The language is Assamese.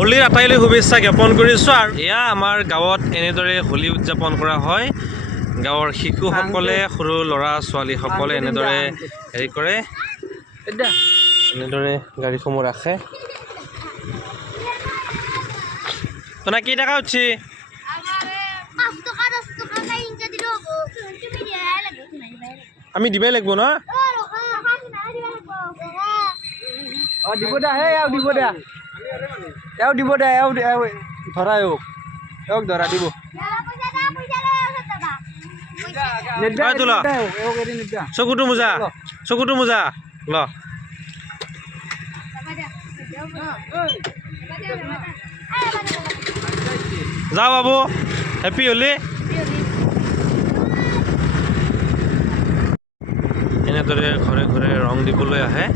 হোলীৰ আটাইলৈ শুভেচ্ছা জ্ঞাপন কৰিছোঁ। আৰু এয়া আমাৰ গাঁৱত এনেদৰে হোলী উদযাপন কৰা হয়। গাঁৱৰ শিশুসকলে সৰু ল'ৰা ছোৱালীসকলে এনেদৰে হেৰি কৰে, এনেদৰে গাড়ীসমূহ ৰাখে। তোনা কি টাকা উঠছি? আমি দিবাই লাগব না? দিব দে, দিব দে, দিব দে, ধৰা ধৰা দিব। চকুটো মোজা, চকুটো মোজা ল। যা বাবু, হেপী হোলী। এনেদৰে ঘৰে ঘৰে ৰং দিবলৈ আহে।